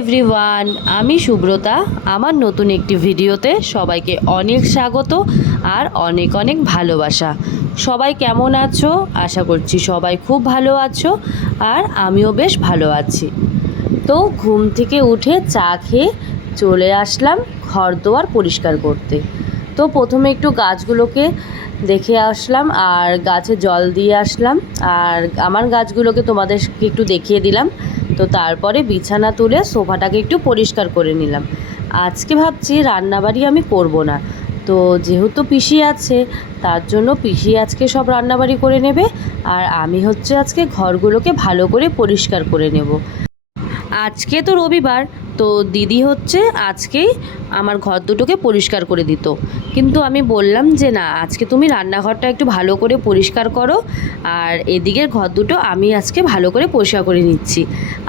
Everyone আমি সুব্রতা। আমার নতুন একটি ভিডিওতে সবাইকে অনেক স্বাগত আর অনেক অনেক ভালোবাসা। সবাই কেমন আছো? আশা করছি সবাই খুব ভালো আছো আর আমিও বেশ ভালো আছি। তো ঘুম থেকে উঠে চা খেয়ে চলে আসলাম ঘর দোয়ার পরিষ্কার করতে। তো প্রথমে একটু গাছগুলোকে দেখে আসলাম আর গাছে জল দিয়ে আসলাম। আর আমার গাছগুলোকে তোমাদেরকে একটু দেখিয়ে দিলাম। তো তারপরে বিছানা তুলে সোফাটাকে একটু পরিষ্কার করে নিলাম। আজকে ভাবছি রান্নাবাড়ি আমি করব না। তো যেহেতু পিসি আছে, তার জন্য পিসি আজকে সব রান্নাবাড়ি করে নেবে। আর আমি হচ্ছে আজকে ঘরগুলোকে ভালো করে পরিষ্কার করে নেব। আজকে তো রবিবার তো দিদি হচ্ছে আজকেই আমার ঘর দুটোকে পরিষ্কার করে দিত। কিন্তু আমি বললাম যে না, আজকে তুমি রান্নাঘরটা একটু ভালো করে পরিষ্কার করো আর এদিকের ঘর দুটো আমি আজকে ভালো করে পরিষ্কার করে নিচ্ছি।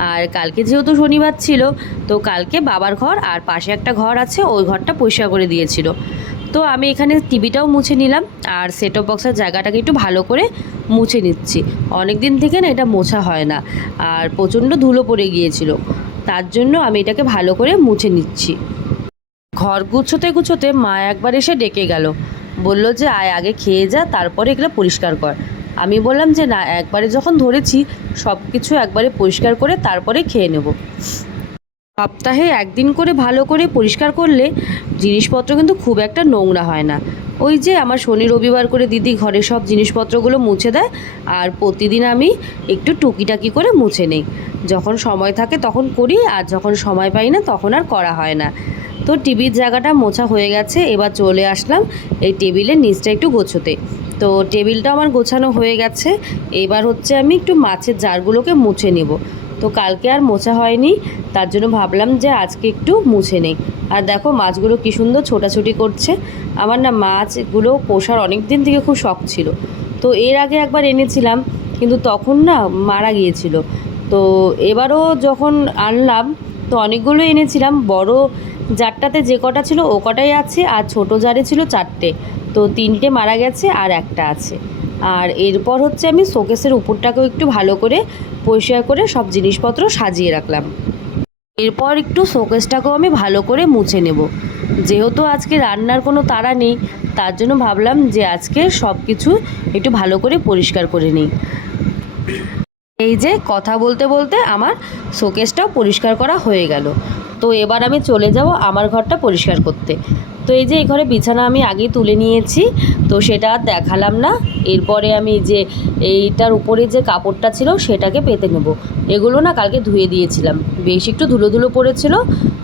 আর কালকে যেহেতু শনিবার ছিল, তো কালকে বাবার ঘর আর পাশে একটা ঘর আছে, ওই ঘরটা পরিষ্কার করে দিয়েছিল। তো আমি এখানে টিভিটাও মুছে নিলাম আর সেট বক্সের জায়গাটাকে একটু ভালো করে মুছে নিচ্ছি। অনেক দিন থেকে না এটা মোছা হয় না, আর প্রচণ্ড ধুলো পড়ে গিয়েছিল। তার জন্য আমি এটাকে ভালো করে মুছে নিচ্ছি। ঘর গুছোতে গুছোতে মা একবার এসে ডেকে গেল। বলল যে, আয়, আগে খেয়ে যা, তারপরে এগুলো পরিষ্কার কর। আমি বললাম যে, না, একবারে যখন ধরেছি সব কিছু একবারে পরিষ্কার করে তারপরে খেয়ে নেব। সপ্তাহে একদিন করে ভালো করে পরিষ্কার করলে জিনিসপত্র কিন্তু খুব একটা নোংরা হয় না। ওই যে আমার শনি রবিবার করে দিদি ঘরে সব জিনিসপত্রগুলো মুছে দেয়, আর প্রতিদিন আমি একটু টুকিটাকি করে মুছে নেই। যখন সময় থাকে তখন করি, আর যখন সময় পাই না তখন আর করা হয় না। তো টিভির জায়গাটা মোছা হয়ে গেছে, এবার চলে আসলাম এই টেবিলের নিচটা একটু গোছোতে। তো টেবিলটা আমার গোছানো হয়ে গেছে, এবার হচ্ছে আমি একটু মাছের জারগুলোকে মুছে নেব। তো কালকে আর মোছা হয়নি, তার জন্য ভাবলাম যে আজকে একটু মুছে নেই। আর দেখো মাছগুলো কী সুন্দর ছোটাছুটি করছে। আমার না মাছগুলো পোষার অনেক দিন থেকে খুব শখ ছিল। তো এর আগে একবার এনেছিলাম, কিন্তু তখন না মারা গিয়েছিল। তো এবারও যখন আনলাম, তো অনেকগুলো এনেছিলাম। বড় জারটাতে যে কটা ছিল ও কটাই আছে, আর ছোট জারে ছিল চারটে। তো তিনটে মারা গেছে আর একটা আছে। আর এরপর হচ্ছে আমি শোকেসের উপরটাকেও একটু ভালো করে পরিষ্কার করে সব জিনিসপত্র সাজিয়ে রাখলাম। এরপর একটু শোকেসটাকেও আমি ভালো করে মুছে নেব। যেহেতু আজকে রান্নার কোনো তাড়া নেই, তার জন্য ভাবলাম যে আজকে সব কিছু একটু ভালো করে পরিষ্কার করে নিই। এই যে কথা বলতে বলতে আমার শোকেসটাও পরিষ্কার করা হয়ে গেল। তো এবার আমি চলে যাব আমার ঘরটা পরিষ্কার করতে। তো এই যে এই ঘরে বিছানা আমি আগেই তুলে নিয়েছি, তো সেটা আর দেখালাম না। এরপরে আমি যে এইটার উপরে যে কাপড়টা ছিল সেটাকে পেতে নেব। এগুলো না কালকে ধুয়ে দিয়েছিলাম। বেশ একটু ধুলো ধুলো পড়েছিল,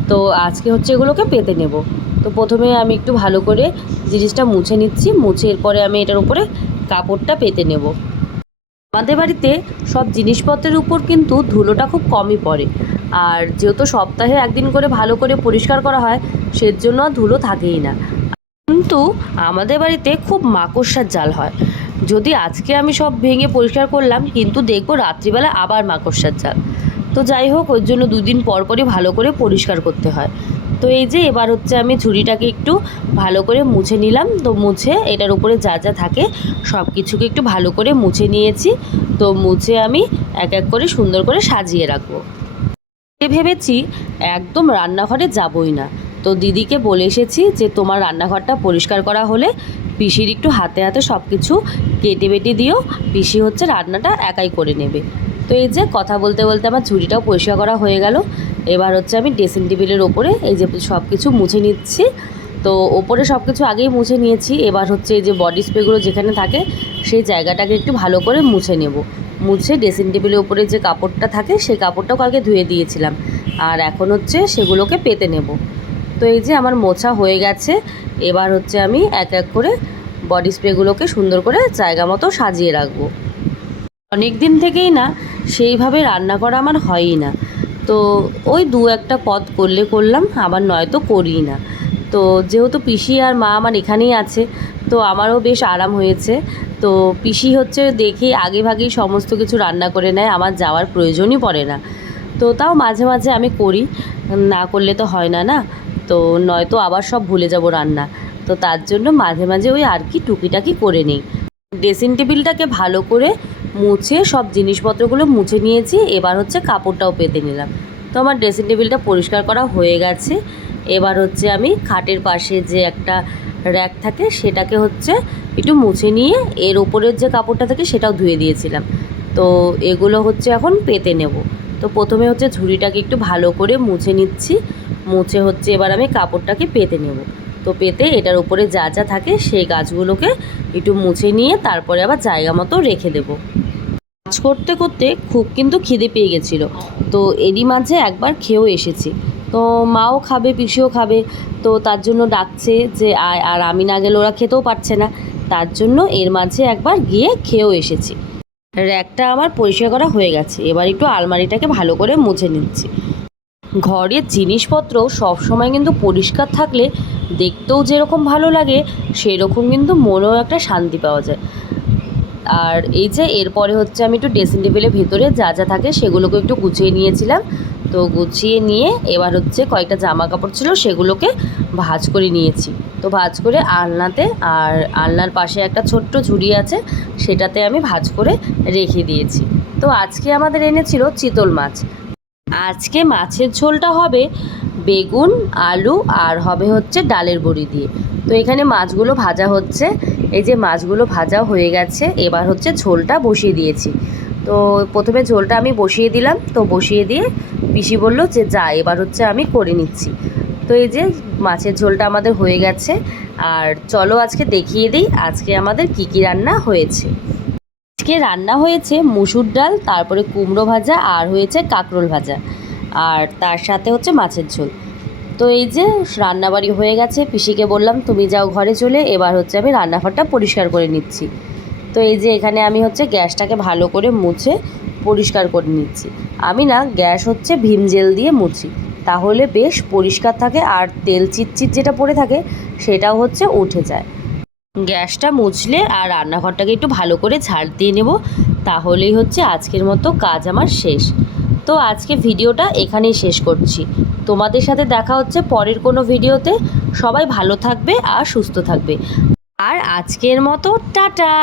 তো আজকে হচ্ছে এগুলোকে পেতে নেব। তো প্রথমে আমি একটু ভালো করে জিনিসটা মুছে নিচ্ছি, মুছে এরপরে আমি এটার উপরে কাপড়টা পেতে নেব। আমাদের বাড়িতে সব জিনিসপত্রের উপর কিন্তু ধুলোটা খুব কমই পড়ে। আর যেহেতু সপ্তাহে একদিন করে ভালো করে পরিষ্কার করা হয়, সেজন্য আর ধুলো থাকেই না। কিন্তু আমাদের বাড়িতে খুব মাকড়সার জাল হয়। যদি আজকে আমি সব ভেঙে পরিষ্কার করলাম, কিন্তু দেখব রাত্রিবেলা আবার মাকড়সার জাল। তো যাই হোক ওই জন্য দুদিন পর পরই ভালো করে পরিষ্কার করতে হয়। তো এই যে এবার হচ্ছে আমি ঝুড়িটাকে একটু ভালো করে মুছে নিলাম। তো মুছে এটার উপরে যা যা থাকে সব কিছুকে একটু ভালো করে মুছে নিয়েছি। তো মুছে আমি এক এক করে সুন্দর করে সাজিয়ে রাখব। ভেবেছি একদম রান্নাঘরে যাবই না। তো দিদিকে বলে এসেছি যে, তোমার রান্নাঘরটা পরিষ্কার করা হলে পিসির একটু হাতে হাতে সব কিছু কেটে বেটে দিও। পিসি হচ্ছে রান্নাটা একাই করে নেবে। তো এই যে কথা বলতে বলতে আমার ঝুড়িটাও পরিষ্কার করা হয়ে গেল। এবার হচ্ছে আমি ড্রেসিং টেবিলের ওপরে এই যে সব কিছু মুছে নিচ্ছি। তো ওপরে সব কিছু আগেই মুছে নিয়েছি। এবার হচ্ছে এই যে বডি স্প্রেগুলো যেখানে থাকে, সেই জায়গাটাকে একটু ভালো করে মুছে নেব। মুছে ড্রেসিং টেবিলের উপরে যে কাপড়টা থাকে, সেই কাপড়টাও কালকে ধুয়ে দিয়েছিলাম। আর এখন হচ্ছে সেগুলোকে পেতে নেব। তো এই যে আমার মোছা হয়ে গেছে, এবার হচ্ছে আমি এক এক করে বডি স্প্রেগুলোকে সুন্দর করে জায়গা মতো সাজিয়ে রাখব। অনেক দিন থেকেই না, সেইভাবে রান্না করা আমার হয়ই না। তো ওই দু একটা পদ করলে করলাম, আবার নয়তো করি না। তো যেহেতু পিসি আর মা আমার এখানেই আছে তো আমারও বেশ আরাম হয়েছে। তো পিসি হচ্ছে দেখি আগে ভাগেই সমস্ত কিছু রান্না করে নেয়, আমার যাওয়ার প্রয়োজনই পড়ে না। তো তাও মাঝে মাঝে আমি করি, না করলে তো হয় না না? তো নয়তো আবার সব ভুলে যাব রান্না। তো তার জন্য মাঝে মাঝে ওই আর কি টুকিটাকি করে নিই। ড্রেসিং টেবিলটাকে ভালো করে মুছে সব জিনিসপত্রগুলো মুছে নিয়েছি, এবার হচ্ছে কাপড়টাও পেতে নিলাম। তো আমার ড্রেসিং টেবিলটা পরিষ্কার করা হয়ে গেছে। এবার হচ্ছে আমি খাটের পাশে যে একটা র্যাক থাকে, সেটাকে হচ্ছে একটু মুছে নিয়ে এর ওপরের যে কাপড়টা থাকে সেটাও ধুয়ে দিয়েছিলাম। তো এগুলো হচ্ছে এখন পেতে নেব। তো প্রথমে হচ্ছে ঝুড়িটাকে একটু ভালো করে মুছে নিচ্ছি। মুছে হচ্ছে এবার আমি কাপড়টাকে পেতে নেব। তো পেতে এটার উপরে যা যা থাকে সেই গাছগুলোকে একটু মুছে নিয়ে তারপরে আবার জায়গা মতো রেখে দেবো। কাজ করতে করতে খুব কিন্তু খিদে পেয়ে গেছিল। তো এরই মাঝে একবার খেয়েও এসেছি। তো মাও খাবে, পিসিও খাবে। তো তার জন্য ডাকছে যে, আয়, আর আমি না গেলে ওরা খেতেও পারছে না। তার জন্য এর মাঝে একবার গিয়ে খেয়েও এসেছি। র্যাকটা আমার পরিষ্কার করা হয়ে গেছে। এবার একটু আলমারিটাকে ভালো করে মুছে নিচ্ছি। ঘরের জিনিসপত্র সবসময় কিন্তু পরিষ্কার থাকলে দেখতেও যেরকম ভালো লাগে, সেরকম কিন্তু মনেও একটা শান্তি পাওয়া যায়। আর এই যে, এরপরে হচ্ছে আমি একটু ড্রেসিং টেবিলের ভেতরে যা যা থাকে সেগুলোকে একটু গুছিয়ে নিয়েছিলাম। তো গুছিয়ে নিয়ে এবার হচ্ছে কয়েকটা জামা কাপড় ছিল, সেগুলোকে ভাজ করে নিয়েছি। তো ভাজ করে আলনাতে আর আলনার পাশে একটা ছোট্ট ঝুড়ি আছে, সেটাতে আমি ভাজ করে রেখে দিয়েছি। তো আজকে আমাদের এনেছিল চিতল মাছ। আজকে মাছের ঝোলটা হবে বেগুন, আলু আর হবে হচ্ছে ডালের বড়ি দিয়ে। তো এখানে মাছগুলো ভাজা হচ্ছে। এই যে মাছগুলো ভাজা হয়ে গেছে, এবার হচ্ছে ঝোলটা বসিয়ে দিয়েছি। তো প্রথমে ঝোলটা আমি বসিয়ে দিলাম। তো বসিয়ে দিয়ে পিসি বলল যে, যা, এবার হচ্ছে আমি করে নিচ্ছি। তো এই যে মাছের ঝোলটা আমাদের হয়ে গেছে। আর চলো আজকে দেখিয়ে দিই আজকে আমাদের কী কী রান্না হয়েছে। আজকে রান্না হয়েছে মুসুর ডাল, তারপরে কুমড়ো ভাজা, আর হয়েছে কাঁকরোল ভাজা। আর তার সাথে হচ্ছে মাছের ঝোল। তো এই যে রান্নাবাড়ি হয়ে গেছে, পিসিকে বললাম, তুমি যাও ঘরে চলে, এবার হচ্ছে আমি রান্নাঘরটা পরিষ্কার করে নিচ্ছি। তো এই যে এখানে আমি হচ্ছে গ্যাসটাকে ভালো করে মুছে পরিষ্কার করে নিচ্ছি। আমি না গ্যাস হচ্ছে ভীম জেল দিয়ে মুছি। তাহলে বেশ পরিষ্কার থাকে আর তেল চিটচিট যেটা পড়ে থাকে সেটাও হচ্ছে উঠে যায়। গ্যাসটা মুছলে আর রান্নাঘরটাকে একটু ভালো করে ঝাড় দিয়ে নেব। তাহলেই হচ্ছে আজকের মতো কাজ আমার শেষ। তো আজকে ভিডিওটা এখানেই শেষ করছি। তোমাদের সাথে দেখা হচ্ছে পরের কোনো ভিডিওতে। সবাই ভালো থাকবে আর সুস্থ থাকবে। আর আজকের মতো টাটা।